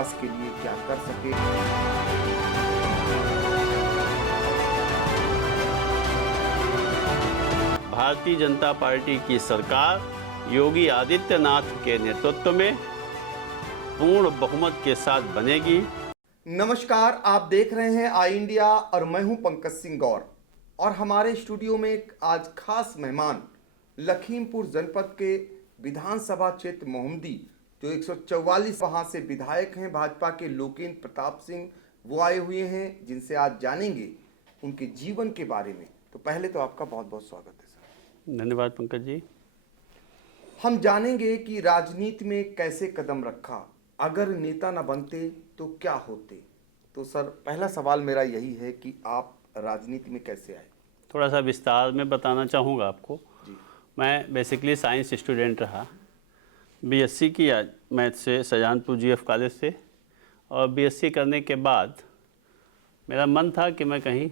विकास के लिए क्या कर सके। भारतीय जनता पार्टी की सरकार योगी आदित्यनाथ के नेतृत्व में पूर्ण बहुमत के साथ बनेगी। नमस्कार, आप देख रहे हैं आई इंडिया और मैं हूं पंकज सिंह गौर। और हमारे स्टूडियो में आज खास मेहमान लखीमपुर जनपद के विधानसभा क्षेत्र मोहम्मदी जो 144 वहां से विधायक हैं भाजपा के लोकेंद्र प्रताप सिंह, वो आए हुए हैं जिनसे आज जानेंगे उनके जीवन के बारे में। तो पहले तो आपका बहुत बहुत स्वागत है सर। धन्यवाद पंकज जी। हम जानेंगे कि राजनीति में कैसे कदम रखा, अगर नेता न बनते तो क्या होते। तो सर पहला सवाल मेरा यही है कि आप राजनीति में कैसे आए। थोड़ा सा विस्तार में बताना चाहूँगा आपको जी। मैं बेसिकली साइंस स्टूडेंट रहा। बीएससी किया मैथ से शाहजहानपुर जीएफ कॉलेज से, और बीएससी करने के बाद मेरा मन था कि मैं कहीं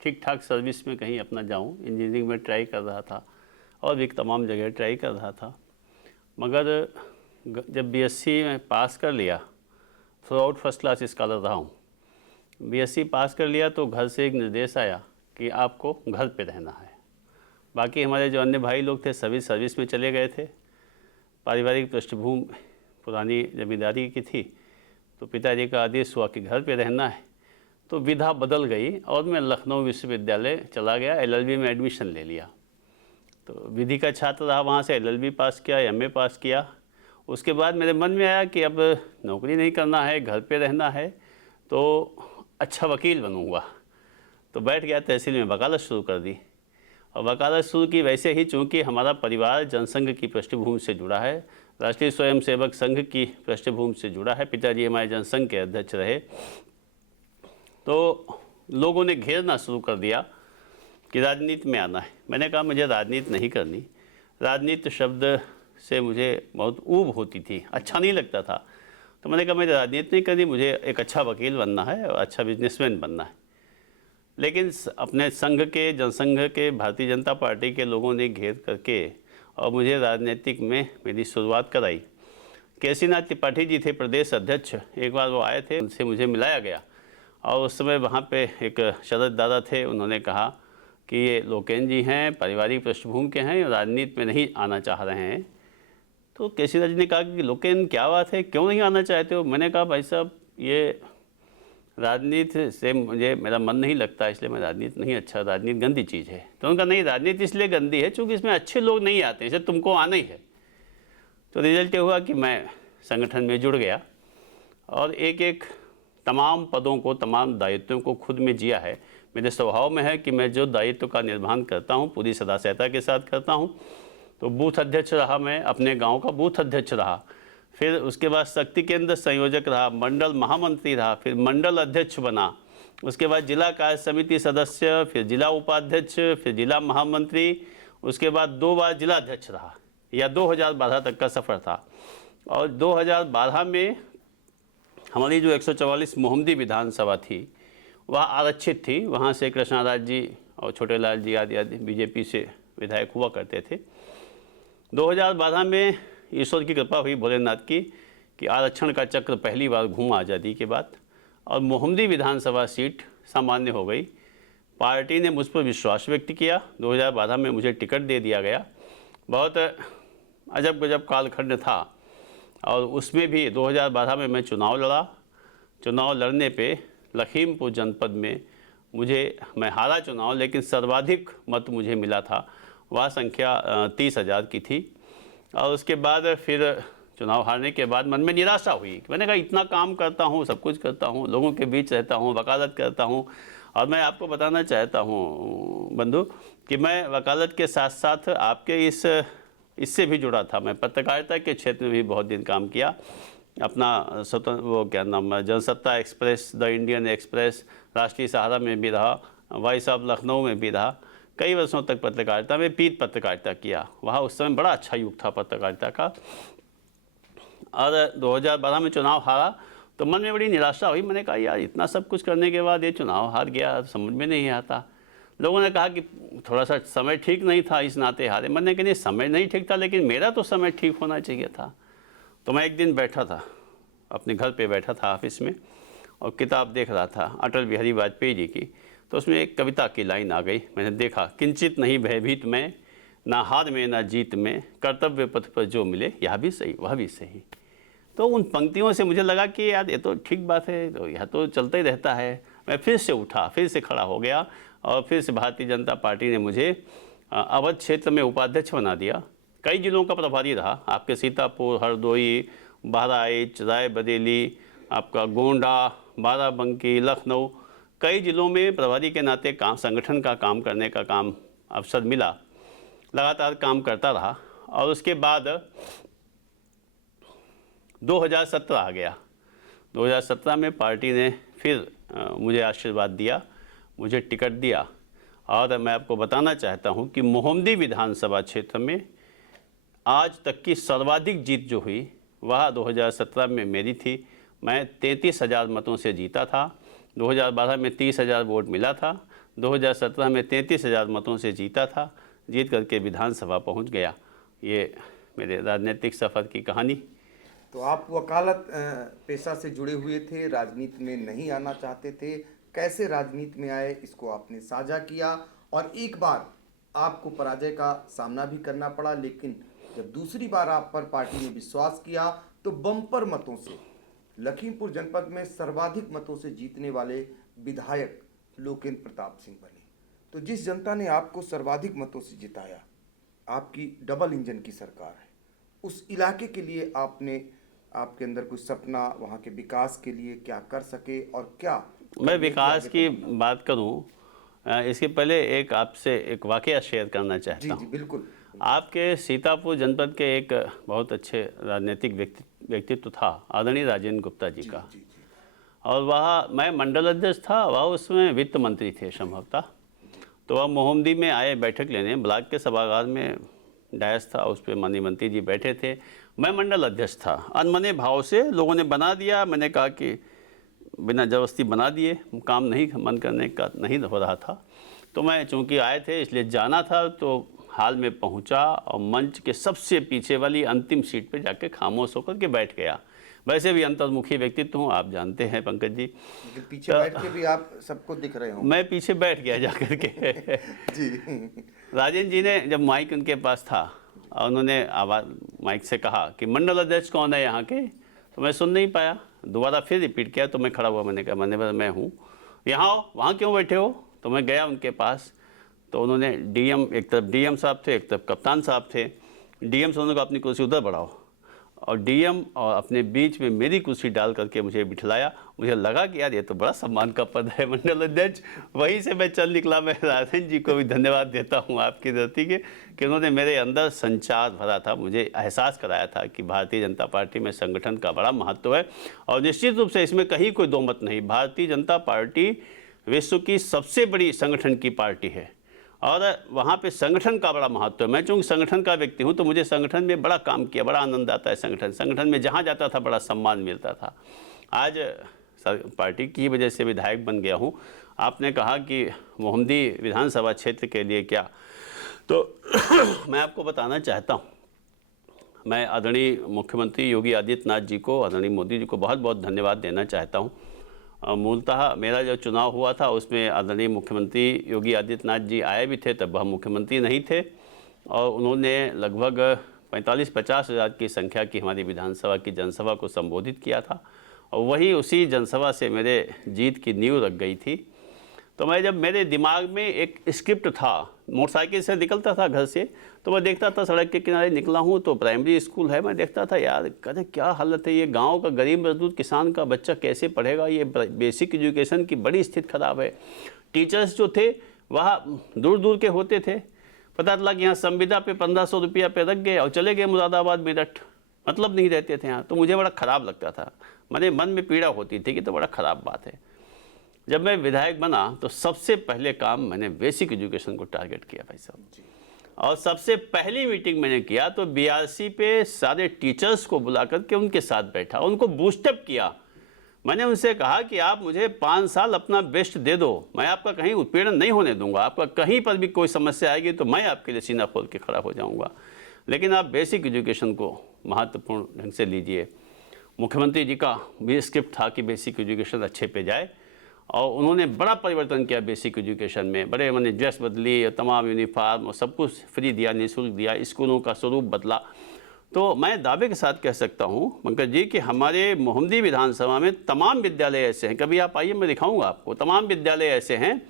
ठीक ठाक सर्विस में कहीं अपना जाऊं। इंजीनियरिंग में ट्राई कर रहा था और भी तमाम जगह ट्राई कर रहा था, मगर जब बीएससी में पास कर लिया, through out first class scholar रहा हूँ, बीएससी पास कर लिया तो घर से एक निर्देश आया कि आपको घर पे रहना है। बाकी हमारे जो अन्य भाई लोग थे सभी सर्विस में चले गए थे। पारिवारिक पृष्ठभूमि पुरानी जमींदारी की थी, तो पिताजी का आदेश हुआ कि घर पे रहना है। तो विधा बदल गई और मैं लखनऊ विश्वविद्यालय चला गया, एलएलबी में एडमिशन ले लिया। तो विधि का छात्र रहा, वहाँ से एलएलबी पास किया, एमए पास किया। उसके बाद मेरे मन में आया कि अब नौकरी नहीं करना है, घर पे रहना है, तो अच्छा वकील बनूंगा। तो बैठ गया तहसील में, वकालत शुरू कर दी। और वकालत शुरू की वैसे ही, चूँकि हमारा परिवार जनसंघ की पृष्ठभूमि से जुड़ा है, राष्ट्रीय स्वयंसेवक संघ की पृष्ठभूमि से जुड़ा है। पिताजी हमारे जनसंघ के अध्यक्ष रहे। तो लोगों ने घेरना शुरू कर दिया कि राजनीति में आना है। मैंने कहा मुझे राजनीति नहीं करनी। राजनीति शब्द से मुझे बहुत ऊब होती थी, अच्छा नहीं लगता था। तो मैंने कहा मुझे राजनीति नहीं करनी, मुझे एक अच्छा वकील बनना है और अच्छा बिजनेसमैन बनना है। लेकिन अपने संघ के, जनसंघ के, भारतीय जनता पार्टी के लोगों ने घेर करके और मुझे राजनीतिक में मेरी शुरुआत कराई। केसीनाथ त्रिपाठी जी थे प्रदेश अध्यक्ष, एक बार वो आए थे, उनसे मुझे मिलाया गया। और उस समय वहाँ पे एक शरद दादा थे, उन्होंने कहा कि ये लोकेंद्र जी हैं, पारिवारिक पृष्ठभूमि के हैं, राजनीति में नहीं आना चाह रहे हैं। तो केसीनाथ जी ने कहा कि लोकेंद्र क्या बात है, क्यों नहीं आना चाहते हो। मैंने कहा भाई साहब ये राजनीति से मुझे मेरा मन नहीं लगता, इसलिए मैं राजनीति नहीं, अच्छा राजनीति गंदी चीज़ है। तो उनका नहीं, राजनीति इसलिए गंदी है क्योंकि इसमें अच्छे लोग नहीं आते, इसे तुमको आना ही है। तो रिजल्ट ये हुआ कि मैं संगठन में जुड़ गया और एक एक तमाम पदों को, तमाम दायित्वों को खुद में जिया है। मेरे स्वभाव में है कि मैं जो दायित्व का निर्वहन करता हूँ पूरी सदास्यता के साथ करता हूँ। तो बूथ अध्यक्ष रहा, मैं अपने गांव का बूथ अध्यक्ष रहा, फिर उसके बाद शक्ति केंद्र संयोजक रहा, मंडल महामंत्री रहा, फिर मंडल अध्यक्ष बना, उसके बाद जिला कार्य समिति सदस्य, फिर जिला उपाध्यक्ष, फिर जिला महामंत्री, उसके बाद 2 बार जिला अध्यक्ष रहा। या 2012 तक का सफ़र था। और 2012 में हमारी जो 144 मोहम्मदी विधानसभा थी वह आरक्षित थी। वहाँ से कृष्णाराज जी और छोटे लाल जी आदि बीजेपी से विधायक हुआ करते थे। 2012 में ईश्वर की कृपा हुई भोलेनाथ की कि आरक्षण का चक्र पहली बार घूमा आज़ादी के बाद, और मोहम्मदी विधानसभा सीट सामान्य हो गई। पार्टी ने मुझ पर विश्वास व्यक्त किया। 2012 में मुझे टिकट दे दिया गया। बहुत अजब गजब कालखंड था। और उसमें भी 2012 में मैं चुनाव लड़ा। चुनाव लड़ने पे लखीमपुर जनपद में मैं हारा चुनाव, लेकिन सर्वाधिक मत मुझे मिला था। वह संख्या 30,000 की थी। और उसके बाद फिर चुनाव हारने के बाद मन में निराशा हुई। मैंने कहा इतना काम करता हूँ, सब कुछ करता हूँ, लोगों के बीच रहता हूँ, वकालत करता हूँ। और मैं आपको बताना चाहता हूँ बंधु कि मैं वकालत के साथ साथ आपके इससे भी जुड़ा था। मैं पत्रकारिता के क्षेत्र में भी बहुत दिन काम किया। अपना स्वतंत्र वो क्या नाम है, Jansatta express, the Indian express, राष्ट्रीय सहारा में भी रहा, वॉइस ऑफ लखनऊ में भी रहा। कई वर्षों तक पत्रकारिता में पीठ पत्रकारिता किया। वहाँ उस समय बड़ा अच्छा युग था पत्रकारिता का। और 2012 में चुनाव हारा तो मन में बड़ी निराशा हुई। मैंने कहा यार इतना सब कुछ करने के बाद ये चुनाव हार गया, समझ में नहीं आता। लोगों ने कहा कि थोड़ा सा समय ठीक नहीं था, इस नाते हारे। मैंने कहा नहीं, समय नहीं ठीक था, लेकिन मेरा तो समय ठीक होना चाहिए था। तो मैं एक दिन बैठा था अपने घर पे बैठा था ऑफिस में और किताब देख रहा था अटल बिहारी वाजपेयी जी की, तो उसमें एक कविता की लाइन आ गई। मैंने देखा, किंचित नहीं भयभीत में, ना हार में ना जीत में, कर्तव्य पथ पर जो मिले यह भी सही वह भी सही। तो उन पंक्तियों से मुझे लगा कि यार ये तो ठीक बात है, तो यह तो चलता ही रहता है। मैं फिर से उठा, फिर से खड़ा हो गया और फिर से भारतीय जनता पार्टी ने मुझे अवध क्षेत्र में उपाध्यक्ष बना दिया। कई जिलों का प्रभारी रहा, आपके सीतापुर, हरदोई, बहराइच, रायबरेली, आपका गोंडा, बाराबंकी, लखनऊ, कई जिलों में प्रभारी के नाते काम, संगठन का काम करने का काम अवसर मिला। लगातार काम करता रहा और उसके बाद 2017 आ गया। 2017 में पार्टी ने फिर मुझे आशीर्वाद दिया, मुझे टिकट दिया और मैं आपको बताना चाहता हूं कि मोहम्मदी विधानसभा क्षेत्र में आज तक की सर्वाधिक जीत जो हुई वह 2017 में मेरी थी। मैं 33,000 मतों से जीता था। 2012 में 30,000 वोट मिला था। 2017 में 33,000 मतों से जीता था, जीत करके विधानसभा पहुंच गया। ये मेरे राजनीतिक सफ़र की कहानी। तो आप वकालत पेशा से जुड़े हुए थे, राजनीति में नहीं आना चाहते थे, कैसे राजनीति में आए इसको आपने साझा किया और एक बार आपको पराजय का सामना भी करना पड़ा, लेकिन जब दूसरी बार आप पर पार्टी ने विश्वास किया तो बम्पर मतों से लखीमपुर जनपद में सर्वाधिक मतों से जीतने वाले विधायक लोकेंद्र प्रताप सिंह बने। तो जिस जनता ने आपको सर्वाधिक मतों से जिताया, आपकी डबल इंजन की सरकार है, उस इलाके के लिए आपके अंदर कुछ सपना, वहाँ के विकास के लिए क्या कर सके और क्या? मैं विकास की बात करूं, इसके पहले एक आपसे एक वाकया शेयर करना चाहता हूं। जी बिल्कुल। आपके सीतापुर जनपद के एक बहुत अच्छे राजनीतिक व्यक्तित्व था आदरणीय राजेंद्र गुप्ता जी का। जी। और वह, मैं मंडल अध्यक्ष था, वह उसमें वित्त मंत्री थे संभवतः। तो वह मोहम्मदी में आए बैठक लेने, ब्लॉक के सभागार में डायस था, उस पर माननीय मंत्री जी बैठे थे, मैं मंडल अध्यक्ष था। अनमने भाव से लोगों ने बना दिया, मैंने कहा कि बिना जबरदस्ती बना दिए, काम नहीं मन करने का नहीं हो रहा था। तो मैं चूँकि आए थे इसलिए जाना था, तो हाल में पहुंचा और मंच के सबसे पीछे वाली अंतिम सीट पे जाके खामोश होकर के बैठ गया। वैसे भी अंतर्मुखी व्यक्तित्व हूँ, आप जानते हैं पंकज जी। पीछे बैठ के भी आप सबको दिख रहे हो। मैं पीछे बैठ गया जाकर के। जी। राजेंद्र जी ने जब माइक उनके पास था और उन्होंने आवाज़ माइक से कहा कि मंडल अध्यक्ष कौन है यहाँ के, तो मैं सुन नहीं पाया। दोबारा फिर रिपीट किया तो मैं खड़ा हुआ, मैंने कहा मैं हूँ, यहाँ आओ, वहाँ क्यों बैठे हो? तो मैं गया उनके पास, तो उन्होंने डीएम, एक तरफ डीएम साहब थे, एक तरफ कप्तान साहब थे। डीएम से उन्होंने कहा अपनी कुर्सी उधर बढ़ाओ, और डीएम और अपने बीच में मेरी कुर्सी डाल करके मुझे बिठलाया। मुझे लगा कि यार ये तो बड़ा सम्मान का पद है, मंडल अध्यक्ष। वहीं से मैं चल निकला। मैं राजेंद्र जी को भी धन्यवाद देता हूँ आपकी धरती के, कि उन्होंने मेरे अंदर संचार भरा था, मुझे एहसास कराया था कि भारतीय जनता पार्टी में संगठन का बड़ा महत्व है। और निश्चित रूप से इसमें कहीं कोई दो मत नहीं, भारतीय जनता पार्टी विश्व की सबसे बड़ी संगठन की पार्टी है और वहाँ पे संगठन का बड़ा महत्व है। मैं चूँकि संगठन का व्यक्ति हूँ तो मुझे संगठन में बड़ा काम किया, बड़ा आनंद आता है। संगठन में जहाँ जाता था बड़ा सम्मान मिलता था। आज पार्टी की वजह से विधायक बन गया हूँ। आपने कहा कि मोहम्मदी विधानसभा क्षेत्र के लिए क्या, तो मैं आपको बताना चाहता हूँ, मैं आदरणीय मुख्यमंत्री योगी आदित्यनाथ जी को, आदरणीय मोदी जी को बहुत बहुत धन्यवाद देना चाहता हूँ। मूलतः मेरा जो चुनाव हुआ था उसमें आदरणीय मुख्यमंत्री योगी आदित्यनाथ जी आए भी थे, तब वह मुख्यमंत्री नहीं थे, और उन्होंने लगभग 45-50 हज़ार की संख्या की हमारी विधानसभा की जनसभा को संबोधित किया था, और वही उसी जनसभा से मेरे जीत की नींव रख गई थी। तो मैं, जब मेरे दिमाग में एक स्क्रिप्ट था, मोटरसाइकिल से निकलता था घर से, तो मैं देखता था सड़क के किनारे निकला हूँ तो प्राइमरी स्कूल है, मैं देखता था यार कहते क्या हालत है, ये गांव का गरीब मजदूर किसान का बच्चा कैसे पढ़ेगा, ये बेसिक एजुकेशन की बड़ी स्थिति खराब है। टीचर्स जो थे वह दूर दूर के होते थे। पता चला कि यहाँ संविदा पे 1500 रुपया पे रख गए और चले गए मुरादाबाद, मेरठ, मतलब नहीं रहते थे यहाँ। तो मुझे बड़ा ख़राब लगता था, मेरे मन में पीड़ा होती थी कि तो बड़ा ख़राब बात है। जब मैं विधायक बना तो सबसे पहले काम मैंने बेसिक एजुकेशन को टारगेट किया भाई साहब, और सबसे पहली मीटिंग मैंने किया तो बीआरसी पे सारे टीचर्स को बुला करके उनके साथ बैठा, उनको बूस्टअप किया। मैंने उनसे कहा कि आप मुझे 5 साल अपना बेस्ट दे दो, मैं आपका कहीं उत्पीड़न नहीं होने दूंगा, आपका कहीं पर भी कोई समस्या आएगी तो मैं आपके लिए सीना खोल के खड़ा हो जाऊंगा, लेकिन आप बेसिक एजुकेशन को महत्वपूर्ण ढंग से लीजिए। मुख्यमंत्री जी का भी स्क्रिप्ट था कि बेसिक एजुकेशन अच्छे पे जाए, और उन्होंने बड़ा परिवर्तन किया बेसिक एजुकेशन में। बड़े मैंने ड्रेस बदली, तमाम यूनिफॉर्म और सब कुछ फ्री दिया, निःशुल्क दिया, स्कूलों का स्वरूप बदला। तो मैं दावे के साथ कह सकता हूँ पंकज जी कि हमारे मोहम्मदी विधानसभा में तमाम विद्यालय ऐसे हैं, कभी आप आइए मैं दिखाऊंगा आपको, तमाम विद्यालय ऐसे हैं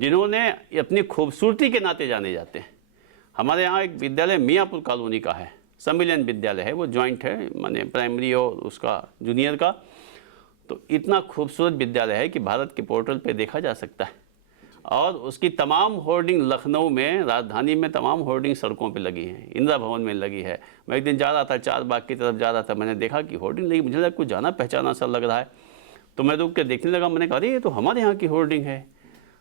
जिन्होंने अपनी खूबसूरती के नाते जाने जाते हैं। हमारे यहाँ एक विद्यालय मियाँपुर कॉलोनी का है, सम्मिलन विद्यालय है, वो जॉइंट है, माने प्राइमरी और उसका जूनियर का। तो इतना खूबसूरत विद्यालय है कि भारत के पोर्टल पे देखा जा सकता है, और उसकी तमाम होर्डिंग लखनऊ में, राजधानी में तमाम होर्डिंग सड़कों पे लगी हैं, इंदिरा भवन में लगी है। मैं एक दिन जा रहा था, चार बाग की तरफ जा रहा था, मैंने देखा कि होर्डिंग लगी, मुझे लगा कुछ जाना पहचाना सा लग रहा है, तो मैं रुक के देखने लगा। मैंने कहा अरे ये तो हमारे यहाँ की होर्डिंग है।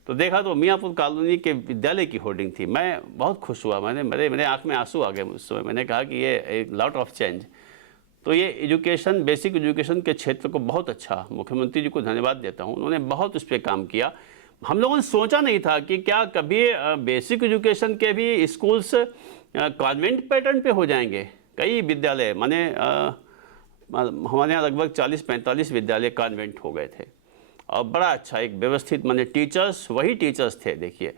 तो देखा तो मियाँपुर कॉलोनी के विद्यालय की होर्डिंग थी। मैं बहुत खुश हुआ, मेरे आँख में आंसू आ गए उस समय। मैंने कहा कि ये एक लॉट ऑफ चेंज। तो ये एजुकेशन, बेसिक एजुकेशन के क्षेत्र को बहुत अच्छा, मुख्यमंत्री जी को धन्यवाद देता हूँ, उन्होंने बहुत उस पर काम किया। हम लोगों ने सोचा नहीं था कि क्या कभी बेसिक एजुकेशन के भी स्कूल्स कॉन्वेंट पैटर्न पे हो जाएंगे। कई विद्यालय माने हमारे यहाँ लगभग 40-45 विद्यालय कॉन्वेंट हो गए थे, और बड़ा अच्छा एक व्यवस्थित, माने टीचर्स वही टीचर्स थे। देखिए,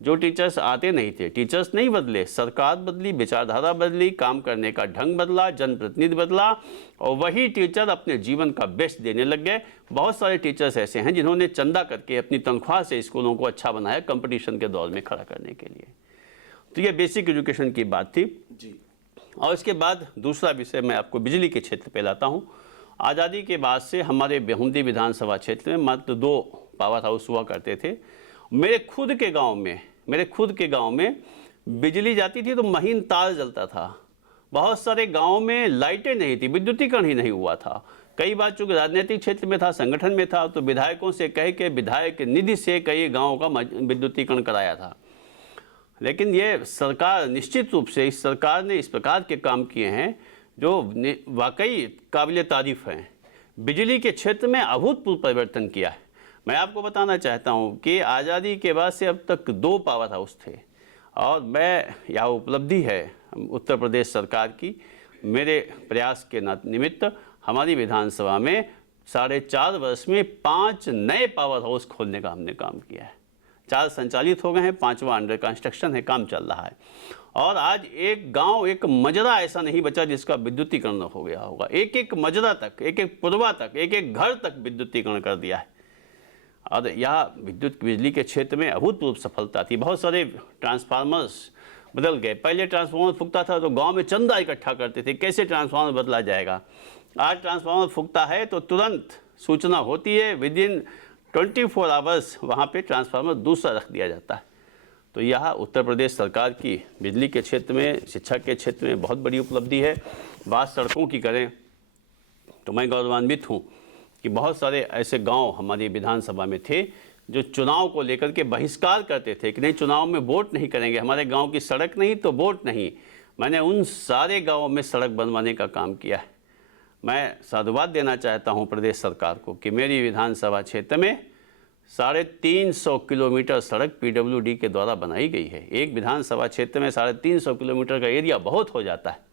जो टीचर्स आते नहीं थे, टीचर्स नहीं बदले, सरकार बदली, विचारधारा बदली, काम करने का ढंग बदला, जनप्रतिनिधि बदला, और वही टीचर अपने जीवन का बेस्ट देने लग गए। बहुत सारे टीचर्स ऐसे हैं जिन्होंने चंदा करके अपनी तनख्वाह से स्कूलों को अच्छा बनाया, कंपटीशन के दौर में खड़ा करने के लिए। तो ये बेसिक एजुकेशन की बात थी जी। और इसके बाद दूसरा विषय मैं आपको बिजली के क्षेत्र पे लाता हूँ। आज़ादी के बाद से हमारे बेहुंदी विधानसभा क्षेत्र में मात्र 2 पावर हाउस हुआ करते थे। मेरे खुद के गांव में बिजली जाती थी तो महीन तार जलता था। बहुत सारे गांवों में लाइटें नहीं थी, विद्युतीकरण ही नहीं हुआ था। कई बार चूंकि राजनीतिक क्षेत्र में था, संगठन में था, तो विधायकों से कह के विधायक निधि से कई गाँवों का विद्युतीकरण कराया था। लेकिन ये सरकार, निश्चित रूप से इस सरकार ने इस प्रकार के काम किए हैं जो वाकई काबिल तारीफ हैं। बिजली के क्षेत्र में अभूतपूर्व परिवर्तन किया है। मैं आपको बताना चाहता हूं कि आज़ादी के बाद से अब तक 2 पावर हाउस थे, और मैं यह उपलब्धि है उत्तर प्रदेश सरकार की। मेरे प्रयास के निमित्त हमारी विधानसभा में 4.5 वर्ष में 5 नए पावर हाउस खोलने का हमने काम किया है। 4 संचालित हो गए हैं, 5वां अंडर कंस्ट्रक्शन है, काम चल रहा है। और आज एक गांव, एक मजरा ऐसा नहीं बचा जिसका विद्युतीकरण हो गया होगा। एक मजरा तक, एक पुरवा तक, एक घर तक विद्युतीकरण कर दिया है। और यह बिजली के क्षेत्र में अभूतपूर्व सफलता थी। बहुत सारे ट्रांसफार्मर्स बदल गए। पहले ट्रांसफार्मर फूकता था तो गांव में चंदा इकट्ठा करते थे, कैसे ट्रांसफार्मर बदला जाएगा। आज ट्रांसफार्मर फूकता है तो तुरंत सूचना होती है, विद इन 24 आवर्स वहाँ पे ट्रांसफार्मर दूसरा रख दिया जाता है। तो यह उत्तर प्रदेश सरकार की बिजली के क्षेत्र में, शिक्षा के क्षेत्र में बहुत बड़ी उपलब्धि है। बात सड़कों की करें तो मैं गौरवान्वित हूँ कि बहुत सारे ऐसे गांव हमारी विधानसभा में थे जो चुनाव को लेकर के बहिष्कार करते थे कि नहीं, चुनाव में वोट नहीं करेंगे, हमारे गांव की सड़क नहीं तो वोट नहीं। मैंने उन सारे गांवों में सड़क बनवाने का काम किया है। मैं साधुवाद देना चाहता हूं प्रदेश सरकार को कि मेरी विधानसभा क्षेत्र में 350 किलोमीटर सड़क पीडब्ल्यूडी के द्वारा बनाई गई है। एक विधानसभा क्षेत्र में 350 किलोमीटर का एरिया बहुत हो जाता है।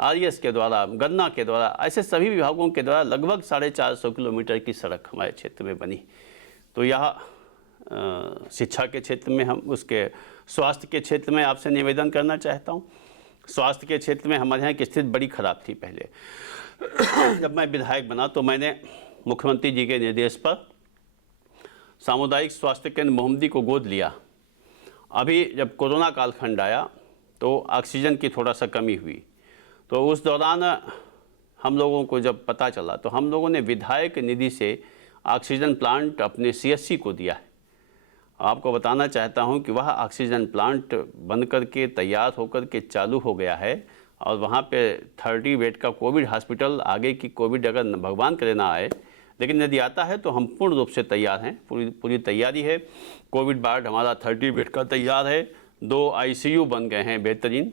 आरईएस के द्वारा, गन्ना के द्वारा, ऐसे सभी विभागों के द्वारा लगभग 450 किलोमीटर की सड़क हमारे क्षेत्र में बनी। तो यह शिक्षा के क्षेत्र में, हम उसके स्वास्थ्य के क्षेत्र में आपसे निवेदन करना चाहता हूँ। स्वास्थ्य के क्षेत्र में हमारे यहाँ की स्थिति बड़ी खराब थी पहले। जब मैं विधायक बना तो मैंने मुख्यमंत्री जी के निर्देश पर सामुदायिक स्वास्थ्य केंद्र मोहम्मदी को गोद लिया। अभी जब कोरोना कालखंड आया तो ऑक्सीजन की थोड़ा सा कमी हुई, तो उस दौरान हम लोगों को जब पता चला तो हम लोगों ने विधायक निधि से ऑक्सीजन प्लांट अपने सीएससी को दिया है। आपको बताना चाहता हूं कि वह ऑक्सीजन प्लांट बन करके तैयार होकर के चालू हो गया है, और वहां पे 30 बेड का कोविड हॉस्पिटल, आगे की कोविड अगर भगवान करे ना आए, लेकिन यदि आता है तो हम पूर्ण रूप से तैयार हैं, पूरी तैयारी है। कोविड वार्ड हमारा 30 बेड का तैयार है, 2 आईसीयू बन गए हैं बेहतरीन,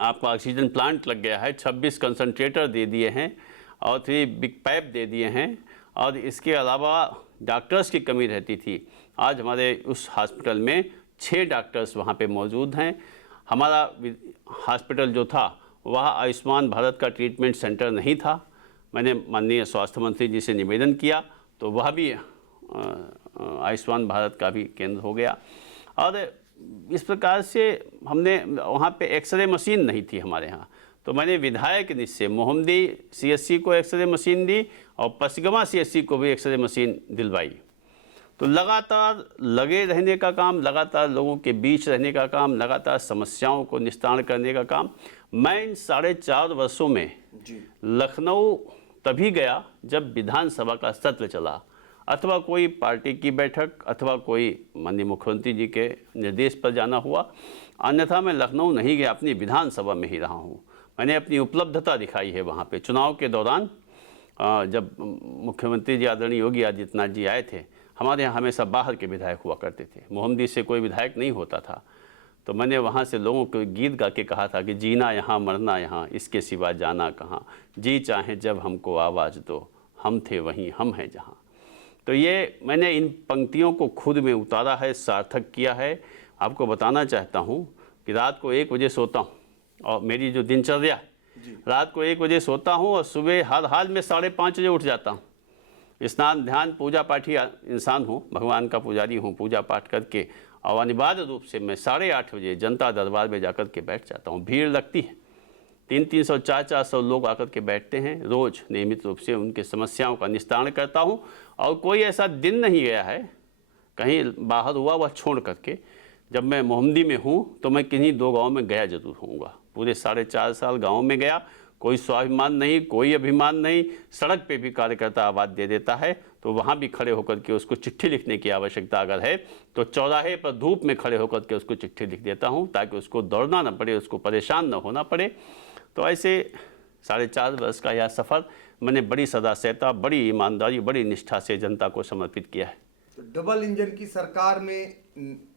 आपका ऑक्सीजन प्लांट लग गया है, 26 कंसंट्रेटर दे दिए हैं और 3 बिग पाइप दे दिए हैं। और इसके अलावा डॉक्टर्स की कमी रहती थी, आज हमारे उस हॉस्पिटल में 6 डॉक्टर्स वहाँ पे मौजूद हैं। हमारा हॉस्पिटल जो था वह आयुष्मान भारत का ट्रीटमेंट सेंटर नहीं था, मैंने माननीय स्वास्थ्य मंत्री जी से निवेदन किया तो वह भी आयुष्मान भारत का भी केंद्र हो गया। और इस प्रकार से हमने वहाँ पे एक्सरे मशीन नहीं थी हमारे यहाँ, तो मैंने विधायक निधि से मोहम्मदी CSC को एक्सरे मशीन दी और पचगमा CSC को भी एक्सरे मशीन दिलवाई। तो लगातार लगे रहने का काम, लगातार लोगों के बीच रहने का काम, लगातार समस्याओं को निस्तारण करने का काम। मैं इन 4.5 वर्षों में लखनऊ तभी गया जब विधानसभा का सत्र चला, अथवा कोई पार्टी की बैठक, अथवा कोई माननीय मुख्यमंत्री जी के निर्देश पर जाना हुआ। अन्यथा मैं लखनऊ नहीं गया, अपनी विधानसभा में ही रहा हूँ। मैंने अपनी उपलब्धता दिखाई है वहाँ पे। चुनाव के दौरान जब मुख्यमंत्री जी आदरणीय योगी आदित्यनाथ जी आए थे, हमारे यहाँ हमेशा बाहर के विधायक हुआ करते थे, मोहम्मदी से कोई विधायक नहीं होता था। तो मैंने वहाँ से लोगों को गीत गा के कहा था कि जीना यहाँ मरना यहाँ, इसके सिवा जाना कहाँ, जी चाहे जब हमको आवाज़ दो, हम थे वहीं हम हैं जहाँ। तो ये मैंने इन पंक्तियों को खुद में उतारा है, सार्थक किया है। आपको बताना चाहता हूँ कि रात को 1 बजे सोता हूँ और मेरी जो दिनचर्या है, रात को 1 बजे सोता हूँ और सुबह हर हाल में 5:30 बजे उठ जाता हूँ। स्नान ध्यान पूजा पाठी इंसान हूँ, भगवान का पुजारी हूँ, पूजा पाठ करके और अनिवार्य रूप से मैं 8:30 बजे जनता दरबार में जाकर के बैठ जाता हूँ। भीड़ लगती है, 300-300 400 लोग आकर के बैठते हैं रोज़। नियमित रूप से उनके समस्याओं का निस्तारण करता हूँ और कोई ऐसा दिन नहीं गया है कहीं बाहर हुआ वह छोड़ करके, जब मैं मोहम्मदी में हूँ तो मैं किन्हीं 2 गाँव में गया जरूर होऊंगा। पूरे 4.5 साल गाँव में गया, कोई स्वाभिमान नहीं, कोई अभिमान नहीं। सड़क पे भी कार्यकर्ता आवाज़ दे देता है तो वहाँ भी खड़े होकर के उसको चिट्ठी लिखने की आवश्यकता अगर है तो चौराहे पर धूप में खड़े होकर के उसको चिट्ठी लिख देता हूँ, ताकि उसको दौड़ना न पड़े, उसको परेशान न होना पड़े। तो ऐसे 4.5 वर्ष का यह सफ़र मैंने बड़ी सदास्यता, बड़ी ईमानदारी, बड़ी निष्ठा से जनता को समर्पित किया है। तो डबल इंजन की सरकार में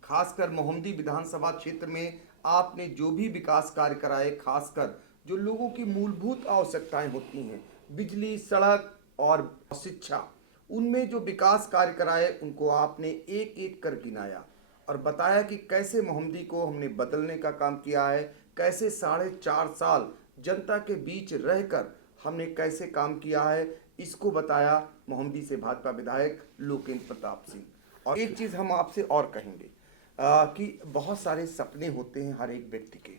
खासकर मोहम्मदी विधानसभा क्षेत्र में आपने जो भी विकास कार्य कराए, खासकर जो लोगों की मूलभूत आवश्यकताएं होती हैं, बिजली, सड़क और शिक्षा, उनमें जो विकास कार्य कराए उनको आपने एक एक कर गिनाया और बताया कि कैसे मोहम्मदी को हमने बदलने का काम किया है, कैसे 4.5 साल जनता के बीच रहकर हमने कैसे काम किया है। इसको बताया मोहम्मदी से भाजपा विधायक लोकेंद्र प्रताप सिंह। और एक चीज़ हम आपसे और कहेंगे कि बहुत सारे सपने होते हैं हर एक व्यक्ति के।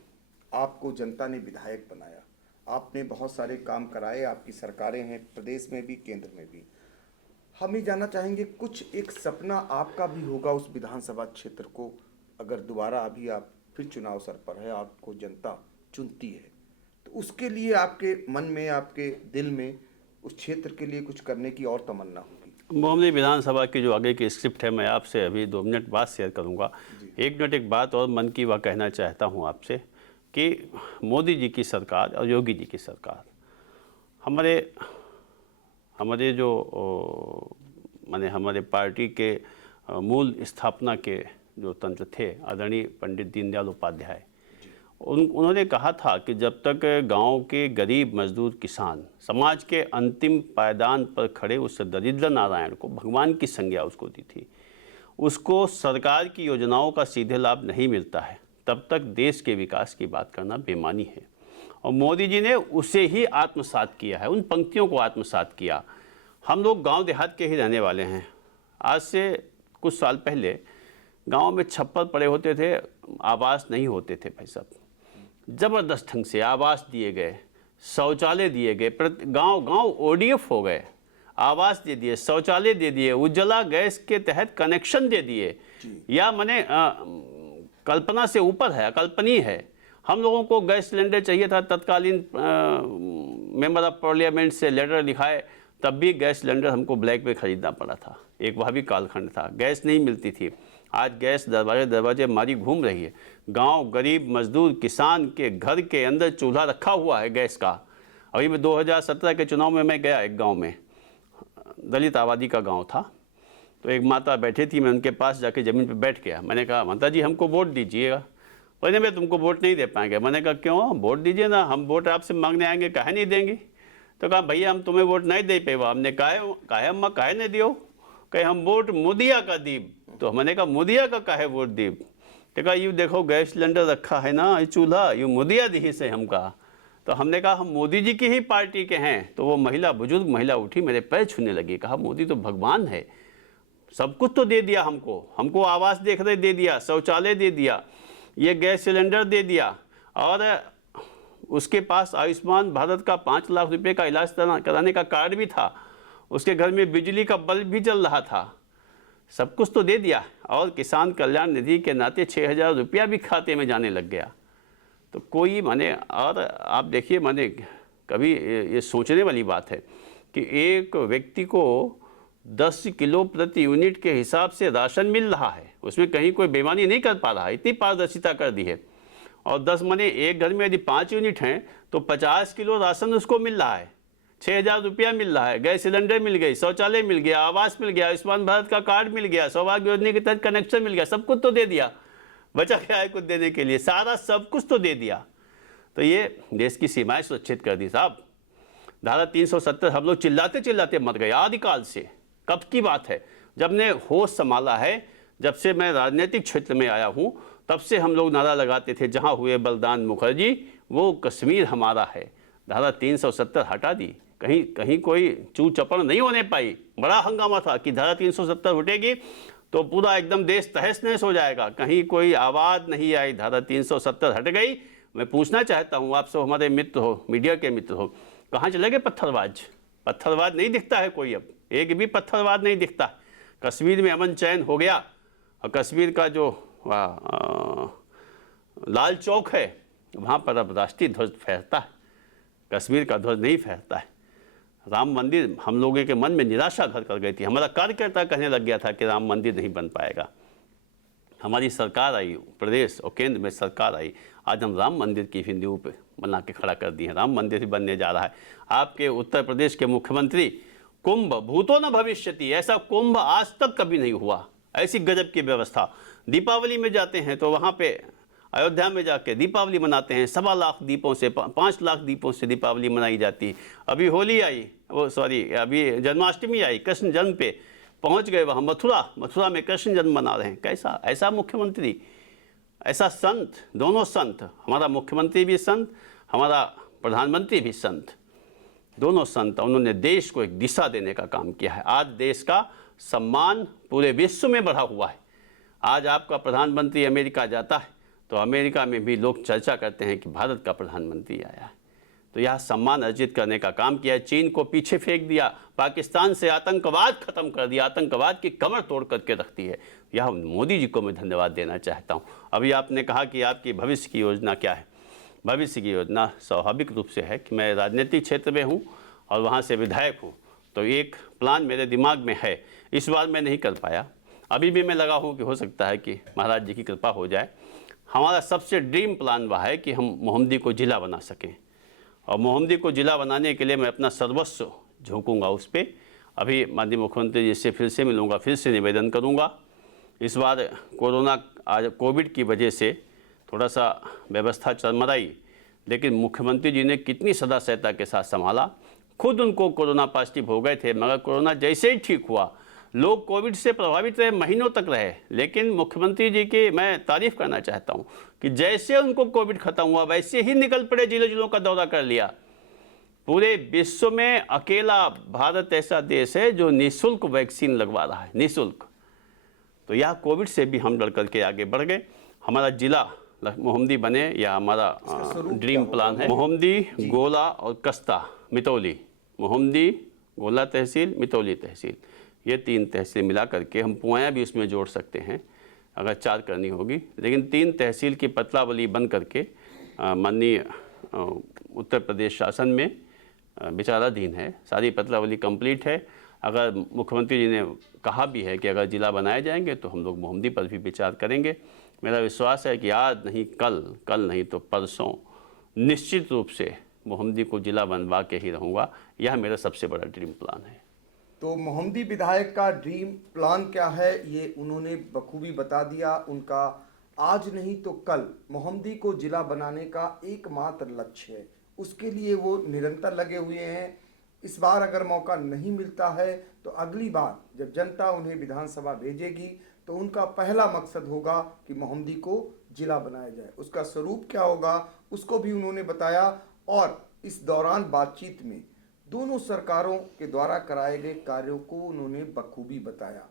आपको जनता ने विधायक बनाया, आपने बहुत सारे काम कराए, आपकी सरकारें हैं प्रदेश में भी केंद्र में भी। हम ये जानना चाहेंगे कुछ एक सपना आपका भी होगा उस विधानसभा क्षेत्र को, अगर दोबारा अभी आप फिर चुनाव सर पर है, आपको जनता चुनती है, तो उसके लिए आपके मन में, आपके दिल में उस क्षेत्र के लिए कुछ करने की और तमन्ना होगी। मोहम्मदी विधानसभा की जो आगे की स्क्रिप्ट है मैं आपसे अभी 2 मिनट बाद शेयर करूंगा। 1 मिनट एक बात और मन की वह कहना चाहता हूं आपसे कि मोदी जी की सरकार और योगी जी की सरकार हमारे जो माने हमारे पार्टी के मूल स्थापना के जो तंत्र थे आदरणीय पंडित दीनदयाल उपाध्याय, उन्होंने कहा था कि जब तक गांव के गरीब मजदूर किसान समाज के अंतिम पायदान पर खड़े उस दरिद्र नारायण को भगवान की संज्ञा उसको दी थी, उसको सरकार की योजनाओं का सीधे लाभ नहीं मिलता है, तब तक देश के विकास की बात करना बेमानी है। और मोदी जी ने उसे ही आत्मसात किया है, उन पंक्तियों को आत्मसात किया। हम लोग गांव देहात के ही रहने वाले हैं। आज से कुछ साल पहले गांव में छप्पर पड़े होते थे, आवास नहीं होते थे भाई साहब। ज़बरदस्त ढंग से आवास दिए गए, शौचालय दिए गए, गांव गांव ODF हो गए, आवास दे दिए, शौचालय दे दिए, उज्ज्वला गैस के तहत कनेक्शन दे दिए। या मैंने कल्पना से ऊपर है, अकल्पनीय है। हम लोगों को गैस सिलेंडर चाहिए था, तत्कालीन मेंबर ऑफ पार्लियामेंट से लेटर लिखाए, तब भी गैस सिलेंडर हमको ब्लैक में ख़रीदना पड़ा था। एक वह भी कालखंड था, गैस नहीं मिलती थी। आज गैस दरवाजे मारी घूम रही है। गांव गरीब मजदूर किसान के घर के अंदर चूल्हा रखा हुआ है गैस का। अभी मैं 2017 के चुनाव में मैं गया एक गांव में, दलित आबादी का गांव था, तो एक माता बैठी थी, मैं उनके पास जाके ज़मीन पे बैठ गया। मैंने कहा माता जी हमको वोट दीजिएगा। बोले मैं तुमको वोट नहीं दे पाएंगे। मैंने कहा क्यों, वोट दीजिए ना, हम वोट आपसे मांगने आएंगे, काहे नहीं देंगे। तो कहा भैया हम तुम्हें वोट नहीं दे पेवा। हमने काहे अम्मा काहे नहीं दियो, कहे हम वोट मुदिया का दीब। तो मैंने कहा मुदिया का काहे वोट दीब। तो कहा यू देखो गैस सिलेंडर रखा है ना, ये चूल्हा, यू मुदिया दी से हम कहा। तो हमने कहा हम मोदी जी की ही पार्टी के हैं। तो वो महिला, बुजुर्ग महिला उठी, मेरे पैर छूने लगी, कहा मोदी तो भगवान है, सब कुछ तो दे दिया हमको आवास दे दिया, शौचालय दे दिया, ये गैस सिलेंडर दे दिया, और उसके पास आयुष्मान भारत का 5 लाख रुपए का इलाज कराने का कार्ड भी था, उसके घर में बिजली का बल्ब भी जल रहा था, सब कुछ तो दे दिया। और किसान कल्याण निधि के नाते 6,000 रुपया भी खाते में जाने लग गया। तो कोई माने, और आप देखिए माने, कभी ये सोचने वाली बात है कि एक व्यक्ति को 10 किलो प्रति यूनिट के हिसाब से राशन मिल रहा है, उसमें कहीं कोई बेईमानी नहीं कर पा रहा है, इतनी पारदर्शिता कर दी है। और 10 माने एक घर में यदि 5 यूनिट हैं तो 50 किलो राशन उसको मिल रहा है, 6,000 रुपया मिल रहा है, गैस सिलेंडर मिल गई, शौचालय मिल गया, आवास मिल गया, आयुष्मान भारत का कार्ड मिल गया, सौभाग्य योजना के तहत कनेक्शन मिल गया, सब कुछ तो दे दिया, बचा क्या है कुछ देने के लिए, सारा सब कुछ तो दे दिया। तो ये देश की सीमाएं सुरक्षित कर दी साहब। धारा 370 हम लोग चिल्लाते चिल्लाते मर गए आदिकाल से। कब की बात है, जब ने होश संभाला है, जब से मैं राजनीतिक क्षेत्र में आया हूँ, तब से हम लोग नारा लगाते थे, जहाँ हुए बलिदान मुखर्जी वो कश्मीर हमारा है। धारा 370 हटा दी, कहीं कहीं कोई चू चपड़ नहीं होने पाई। बड़ा हंगामा था कि धारा 370 उठेगी तो पूरा एकदम देश तहस नहस हो जाएगा, कहीं कोई आवाज़ नहीं आई। धारा 370 हट गई। मैं पूछना चाहता हूँ, आप सब हमारे मित्र हो, मीडिया के मित्र हो, कहाँ चले गए पत्थरबाज नहीं दिखता है कोई, अब एक भी पत्थरबाज नहीं दिखता। कश्मीर में अमन चैन हो गया, और कश्मीर का जो लाल चौक है वहाँ पर अब राष्ट्रीय ध्वज फहरता है, कश्मीर का ध्वज नहीं फहरता है। राम मंदिर हम लोगों के मन में निराशा घर कर गई थी। हमारा कार्यकर्ता कहने लग गया था कि राम मंदिर नहीं बन पाएगा। हमारी सरकार आई, प्रदेश और केंद्र में सरकार आई, आज हम राम मंदिर की भी नींव पे बना के खड़ा कर दिए हैं। राम मंदिर ही बनने जा रहा है। आपके उत्तर प्रदेश के मुख्यमंत्री, कुंभ भूतो न भविष्यति, ऐसा कुंभ आज तक कभी नहीं हुआ, ऐसी गजब की व्यवस्था। दीपावली में जाते हैं तो वहाँ पे अयोध्या में जाके दीपावली मनाते हैं, 1.25 लाख दीपों से, 5 लाख दीपों से दीपावली मनाई जाती है। अभी होली आई, अभी जन्माष्टमी आई, कृष्ण जन्म पे पहुंच गए वहाँ मथुरा में कृष्ण जन्म मना रहे हैं। कैसा ऐसा मुख्यमंत्री, ऐसा संत, दोनों संत, हमारा मुख्यमंत्री भी संत, हमारा प्रधानमंत्री भी संत, दोनों संत। उन्होंने देश को एक दिशा देने का काम किया है। आज देश का सम्मान पूरे विश्व में बढ़ा हुआ है। आज आपका प्रधानमंत्री अमेरिका जाता है तो अमेरिका में भी लोग चर्चा करते हैं कि भारत का प्रधानमंत्री आया है। तो यह सम्मान अर्जित करने का काम किया है। चीन को पीछे फेंक दिया, पाकिस्तान से आतंकवाद खत्म कर दिया, आतंकवाद की कमर तोड़ करके रखती है। यह मोदी जी को मैं धन्यवाद देना चाहता हूँ। अभी आपने कहा कि आपकी भविष्य की योजना क्या है। भविष्य की योजना स्वाभाविक रूप से है कि मैं राजनीतिक क्षेत्र में हूँ और वहाँ से विधायक हूँ, तो एक प्लान मेरे दिमाग में है। इस बार मैं नहीं कर पाया, अभी भी मैं लगा हूँ कि हो सकता है कि महाराज जी की कृपा हो जाए। हमारा सबसे ड्रीम प्लान वह है कि हम मोहम्मदी को जिला बना सकें, और मोहम्मदी को जिला बनाने के लिए मैं अपना सर्वस्व झोंकूंगा उस पर। अभी माननीय मुख्यमंत्री जी से फिर से मिलूंगा, फिर से निवेदन करूंगा। इस बार कोविड की वजह से थोड़ा सा व्यवस्था चरमराई, लेकिन मुख्यमंत्री जी ने कितनी सदा सहता के साथ संभाला। खुद उनको कोरोना पॉजिटिव हो गए थे, मगर कोरोना जैसे ही ठीक हुआ, लोग कोविड से प्रभावित रहे, महीनों तक रहे, लेकिन मुख्यमंत्री जी की मैं तारीफ करना चाहता हूं कि जैसे उनको कोविड खत्म हुआ वैसे ही निकल पड़े, जिलों का दौरा कर लिया। पूरे विश्व में अकेला भारत ऐसा देश है जो निःशुल्क वैक्सीन लगवा रहा है, निःशुल्क। तो यह कोविड से भी हम लड़ करके आगे बढ़ गए। हमारा जिला मोहम्मदी बने, या हमारा ड्रीम प्लान है। मोहम्दी, गोला और कस्ता, मितौली, मोहम्दी, गोला तहसील, मितौली तहसील, ये 3 तहसील मिला करके हम पुआया भी उसमें जोड़ सकते हैं अगर 4 करनी होगी, लेकिन 3 तहसील की पतलावली बन करके माननीय उत्तर प्रदेश शासन में विचाराधीन है। सारी पतलावली कंप्लीट है। अगर मुख्यमंत्री जी ने कहा भी है कि अगर जिला बनाए जाएंगे तो हम लोग मोहम्दी पर भी विचार करेंगे। मेरा विश्वास है कि आज नहीं कल नहीं तो परसों निश्चित रूप से मोहम्दी को जिला बनवा के ही रहूँगा। यह मेरा सबसे बड़ा ड्रीम प्लान है। तो मोहम्दी विधायक का ड्रीम प्लान क्या है ये उन्होंने बखूबी बता दिया। उनका आज नहीं तो कल मोहम्दी को जिला बनाने का एकमात्र लक्ष्य है, उसके लिए वो निरंतर लगे हुए हैं। इस बार अगर मौका नहीं मिलता है तो अगली बार जब जनता उन्हें विधानसभा भेजेगी तो उनका पहला मकसद होगा कि मोहम्दी को जिला बनाया जाए। उसका स्वरूप क्या होगा उसको भी उन्होंने बताया। और इस दौरान बातचीत में दोनों सरकारों के द्वारा कराए गए कार्यों को उन्होंने बखूबी बताया।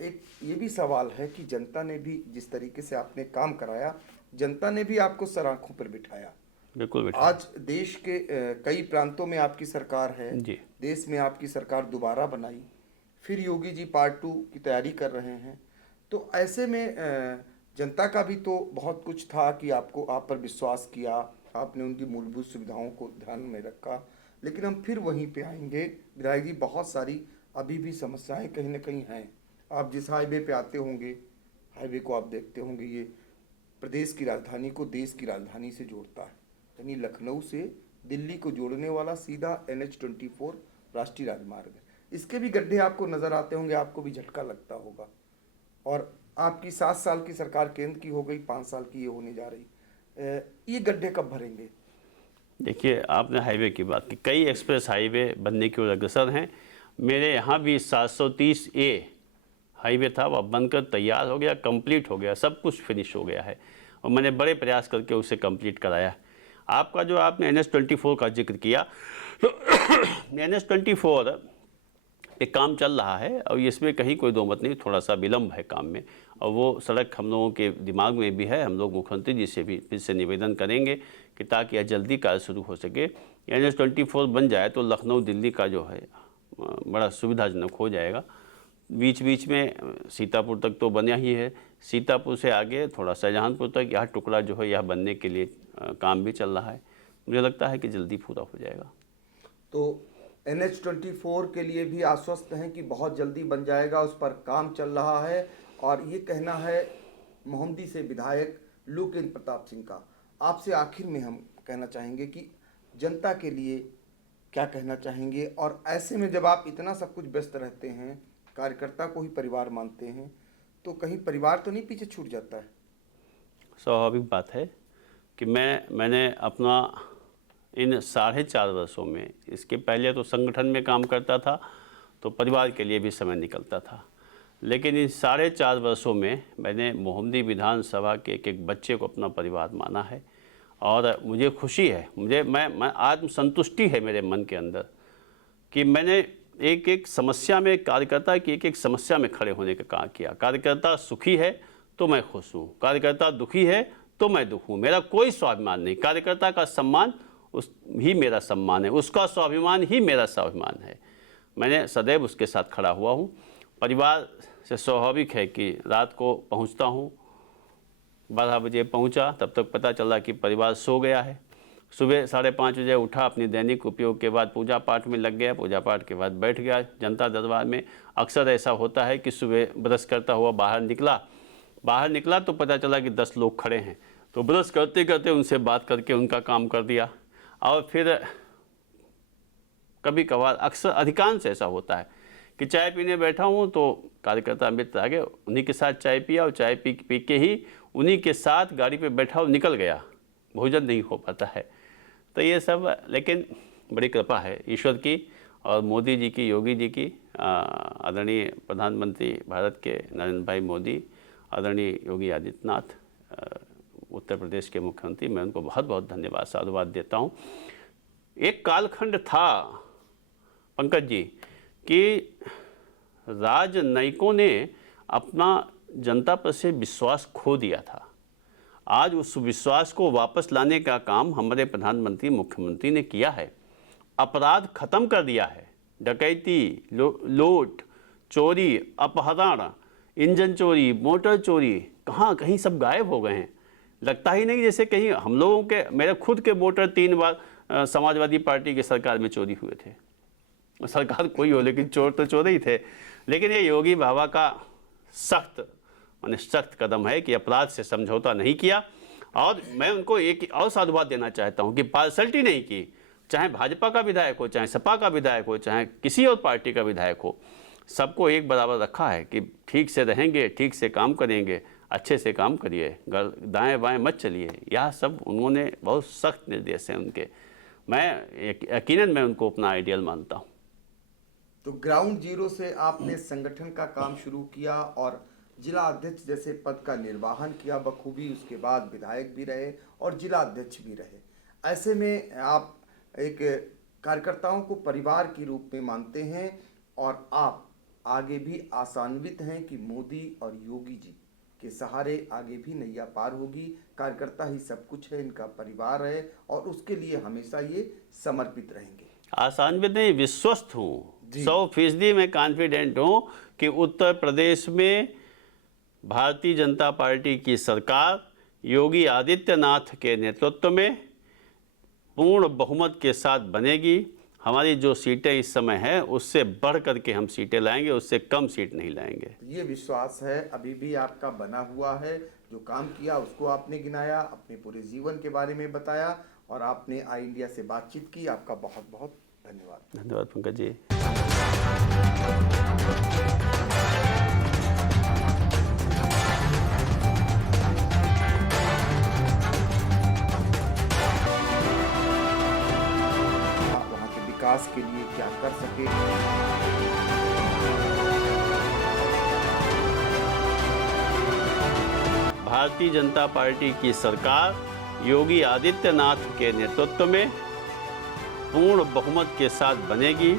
एक ये भी सवाल है कि जनता ने भी जिस तरीके से आपने काम कराया, जनता ने भी आपको सर आंखों पर बिठाया। बिल्कुल बेटा। आज देश के कई प्रांतों में आपकी सरकार है, जी। देश में आपकी सरकार दोबारा बनाई, फिर योगी जी पार्ट 2 की तैयारी कर रहे हैं। तो ऐसे में जनता का भी तो बहुत कुछ था कि आपको आप पर विश्वास किया, आपने उनकी मूलभूत सुविधाओं को ध्यान में रखा। लेकिन हम फिर वहीं पे आएंगे विधायक जी, बहुत सारी अभी भी समस्याएं कहीं ना कहीं हैं। आप जिस हाईवे पे आते होंगे, हाईवे को आप देखते होंगे, ये प्रदेश की राजधानी को देश की राजधानी से जोड़ता है, यानी लखनऊ से दिल्ली को जोड़ने वाला सीधा NH-24 राष्ट्रीय राजमार्ग है। इसके भी गड्ढे आपको नज़र आते होंगे, आपको भी झटका लगता होगा। और आपकी 7 साल की सरकार केंद्र की हो गई, 5 साल की ये होने जा रही। ये गड्ढे कब भरेंगे? देखिए, आपने हाईवे की बात की, कई एक्सप्रेस हाईवे बनने की ओर अग्रसर हैं। मेरे यहाँ भी 730A हाईवे था, वह बनकर तैयार हो गया, कंप्लीट हो गया, सब कुछ फिनिश हो गया है और मैंने बड़े प्रयास करके उसे कंप्लीट कराया। आपका जो आपने NH-24 का जिक्र किया, तो NH-24 एक काम चल रहा है और इसमें कहीं कोई दो मत नहीं, थोड़ा सा विलम्ब है काम में, और वो सड़क हम लोगों के दिमाग में भी है। हम लोग मुख्यमंत्री जी से भी फिर से निवेदन करेंगे कि ताकि यह जल्दी कार्य शुरू हो सके। NH-24 बन जाए तो लखनऊ दिल्ली का जो है बड़ा सुविधाजनक हो जाएगा। बीच बीच में सीतापुर तक तो बना ही है, सीतापुर से आगे थोड़ा शाहजहांपुर तक यह टुकड़ा जो है यह बनने के लिए काम भी चल रहा है। मुझे लगता है कि जल्दी पूरा हो जाएगा। तो NH-24 के लिए भी आश्वस्त हैं कि बहुत जल्दी बन जाएगा, उस पर काम चल रहा है। और ये कहना है मोहम्मदी से विधायक लोकेंद्र प्रताप सिंह का। आपसे आखिर में हम कहना चाहेंगे कि जनता के लिए क्या कहना चाहेंगे, और ऐसे में जब आप इतना सब कुछ व्यस्त रहते हैं, कार्यकर्ता को ही परिवार मानते हैं, तो कहीं परिवार तो नहीं पीछे छूट जाता है? स्वाभाविक बात है कि मैंने अपना इन 4.5 वर्षों में, इसके पहले तो संगठन में काम करता था तो परिवार के लिए भी समय निकलता था, लेकिन इन 4.5 वर्षों में मैंने मोहम्मदी विधानसभा के एक एक बच्चे को अपना परिवार माना है। और मुझे खुशी है, मैं आत्मसंतुष्टि है मेरे मन के अंदर कि मैंने एक एक समस्या में, कार्यकर्ता की एक एक समस्या में खड़े होने का काम किया। कार्यकर्ता सुखी है तो मैं खुश हूँ, कार्यकर्ता दुखी है तो मैं दुख हूँ। मेरा कोई स्वाभिमान नहीं, कार्यकर्ता का सम्मान ही मेरा सम्मान है, उसका स्वाभिमान ही मेरा स्वाभिमान है। मैंने सदैव उसके साथ खड़ा हुआ हूँ। परिवार से स्वाभाविक है कि रात को पहुँचता हूँ, 12 बजे पहुँचा, तब तक पता चला कि परिवार सो गया है। सुबह 5:30 बजे उठा, अपनी दैनिक उपयोग के बाद पूजा पाठ में लग गया, पूजा पाठ के बाद बैठ गया जनता दरबार में। अक्सर ऐसा होता है कि सुबह ब्रश करता हुआ बाहर निकला तो पता चला कि 10 लोग खड़े हैं, तो ब्रश करते करते उनसे बात करके उनका काम कर दिया। और फिर कभी कभार, अक्सर अधिकांश ऐसा होता है कि चाय पीने बैठा हूँ तो कार्यकर्ता मित्र आ गए, उन्हीं के साथ चाय पिया और चाय पी के ही उन्हीं के साथ गाड़ी पे बैठा और निकल गया, भोजन नहीं हो पाता है। तो ये सब, लेकिन बड़ी कृपा है ईश्वर की और मोदी जी की, योगी जी की, आदरणीय प्रधानमंत्री भारत के नरेंद्र भाई मोदी, आदरणीय योगी आदित्यनाथ, उत्तर प्रदेश के मुख्यमंत्री, मैं उनको बहुत बहुत धन्यवाद साधुवाद देता हूँ। एक कालखंड था पंकज जी कि राजनयिकों ने अपना जनता पर से विश्वास खो दिया था। आज उस विश्वास को वापस लाने का काम हमारे प्रधानमंत्री मुख्यमंत्री ने किया है। अपराध खत्म कर दिया है, डकैती, लूट, चोरी, अपहरण, इंजन चोरी, मोटर चोरी, कहीं सब गायब हो गए हैं। लगता ही नहीं जैसे कहीं हम लोगों के, मेरे खुद के मोटर 3 बार समाजवादी पार्टी की सरकार में चोरी हुए थे। सरकार कोई हो लेकिन चोर तो चोर ही थे। लेकिन ये योगी बाबा का सख्त कदम है कि अपराध से समझौता नहीं किया। और मैं उनको एक और साधुवाद देना चाहता हूं कि पार्शलिटी नहीं की, चाहे भाजपा का विधायक हो, चाहे सपा का विधायक हो, चाहे किसी और पार्टी का विधायक हो, सबको एक बराबर रखा है कि ठीक से रहेंगे, ठीक से काम करेंगे, अच्छे से काम करिए, दाएं बाएं मत चलिए। यह सब उन्होंने बहुत सख्त निर्देश हैं उनके। यकीनन मैं उनको अपना आइडियल मानता हूँ। तो ग्राउंड जीरो से आपने संगठन का काम शुरू किया और जिला अध्यक्ष जैसे पद का निर्वहन किया बखूबी, उसके बाद विधायक भी रहे और जिला अध्यक्ष भी रहे। ऐसे में आप एक कार्यकर्ताओं को परिवार के रूप में मानते हैं और आप आगे भी आशान्वित हैं कि मोदी और योगी जी के सहारे आगे भी नैया पार होगी। कार्यकर्ता ही सब कुछ है, इनका परिवार है और उसके लिए हमेशा ये समर्पित रहेंगे। आशान्वित नहीं, विश्वस्त हूँ, जी। 100% मैं कॉन्फिडेंट हूँ कि उत्तर प्रदेश में भारतीय जनता पार्टी की सरकार योगी आदित्यनाथ के नेतृत्व में पूर्ण बहुमत के साथ बनेगी। हमारी जो सीटें इस समय हैं उससे बढ़ करके हम सीटें लाएंगे, उससे कम सीट नहीं लाएंगे। ये विश्वास है अभी भी आपका बना हुआ है। जो काम किया उसको आपने गिनाया, अपने पूरे जीवन के बारे में बताया और आपने आई इंडिया से बातचीत की। आपका बहुत बहुत धन्यवाद। धन्यवाद पंकज जी। आप वहाँ के विकास के लिए क्या कर सके। भारतीय जनता पार्टी की सरकार योगी आदित्यनाथ के नेतृत्व में पूर्ण बहुमत के साथ बनेगी।